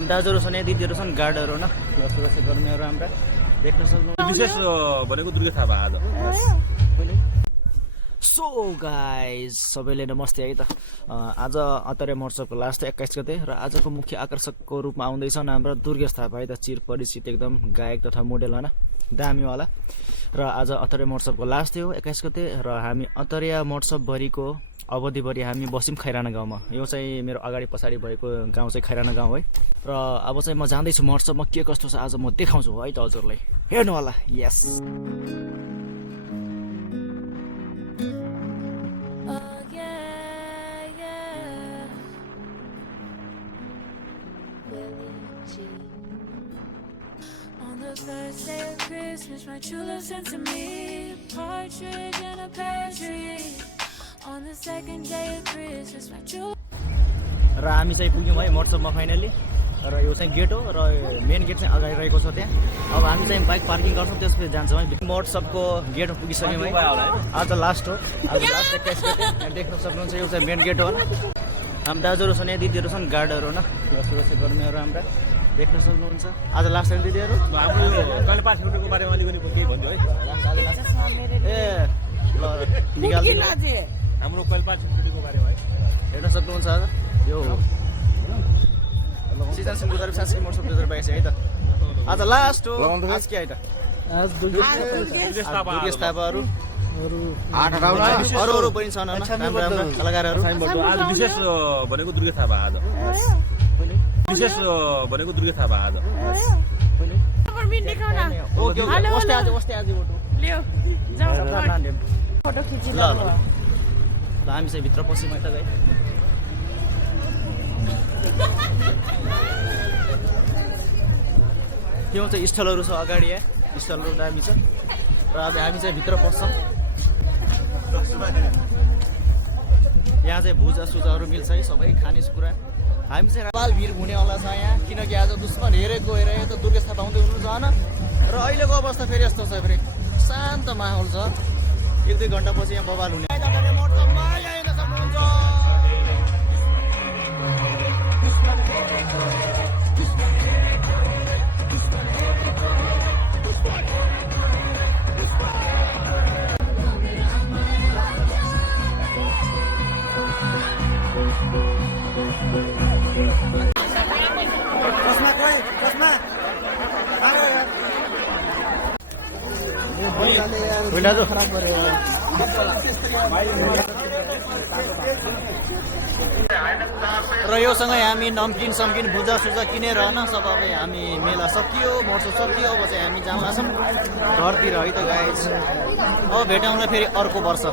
दाजुहरू छन् दिदीहरू छन् गार्डहरू न सुरक्षा कर्मीहरू हाम्रा देख्न सक्नु विशेष भनेको दुर्गा थापा आज सो गाइज सबैले नमस्ते है त आज अतरे महोत्सवको लास्ट 21 गते र आजको मुख्य आकर्षकको रूपमा आउँदैछन् हाम्रो दुर्गेश थापा है त चिर परिचित एकदम गायक तथा मोडेल होइन दामीवाला र आज अतरे महोत्सवको लास्ट थियो 21 गते र हामी अतरिया महोत्सवभरिको अवधिभरि हामी बस्यौँ खैराना गाउँमा। यो चाहिँ मेरो अगाडि पछाडि भएको गाउँ चाहिँ खैराना गाउँ है र अब चाहिँ म जाँदैछु महोत्सवमा के कस्तो छ आज म देखाउँछु है त हजुरलाई हेर्नु होला। यस The first day of Christmas, my true love sent to me a partridge in a pear tree. On the second day of Christmas, my true र हामी चाहिँ पुग्यौँ है महोत्सवमा फाइनली र यो चाहिँ गेट हो र मेन गेट चाहिँ अगाडि रहेको छ त्यहाँ। अब हामी चाहिँ बाइक पार्किङ गर्छौँ त्यसपछि जान्छौँ है। महोत्सवको गेटमा पुगिसक्यौँ है। आज लास्ट हो, आज लास्ट 21 गते देख्न सक्नुहुन्छ। यो चाहिँ मेन गेट हो न हामी दाजुहरू छन् दिदीहरू छन् गार्डहरू न सुरक्षा कर्मीहरू हाम्रा देख्न सक्नुहुन्छ। आज लास्ट टाइम दिदीहरू हाम्रो यो कहिले पाठको बारेमा अलिकति केही भन्छु है ए ल निकाल्दिनु हाम्रो कहिले पाठको बारेमा है हेर्न सक्नुहुन्छ। आज यो सिजन सिमको तर्फ सांस्कृतिक महोत्सव 2022 है त आज लास्ट हो। आज के है त आज दुर्गेश थापाहरू अरू पनि छन् राम्रो राम्रो कलाकारहरू। आज विशेष भनेको दुर्गा थापा आज विशेष भनेको दुर्गा थापा आज ल हामी चाहिँ भित्र पस्यौँ है त गाई। त्यो चाहिँ स्थलहरू छ अगाडि स्थलहरू दामी छ र अब हामी चाहिँ भित्र पस्छौँ। यहाँ चाहिँ भुजा सुजाहरू मिल्छ है सबै खानेकुरा। हामी चाहिँ नेपाल भिड हुनेवाला छ यहाँ किनकि आज दुश्मन हेरे गएर यो त दुर्गेश थापा आउँदै हुनुहुन्छ होइन र अहिलेको अवस्था फेरि यस्तो छ फेरि शान्त माहौल छ। 1-2 घन्टा पछि यहाँ बवाल हुने र योसँगै हामी नमकिन समकिन भुजा सुजा किनेर होइन सब अब हामी मेला सकियो महोत्सव सकियो। अब चाहिँ हामी जान लाग्छौँ घरतिर है त गाइस। अब भेटौँला फेरि अर्को वर्ष।